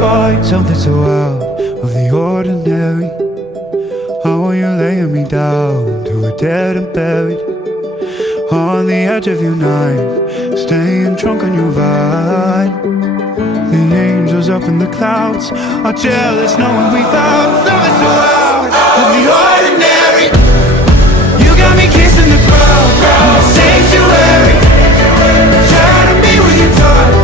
find something so out of the ordinary. How are you laying me down to a dead and buried on the edge of your night, staying drunk on your vine. The angels up in the clouds are jealous knowing we found something so out of the ordinary. You got me kissing the ground in the sanctuary, trying to be with your touch.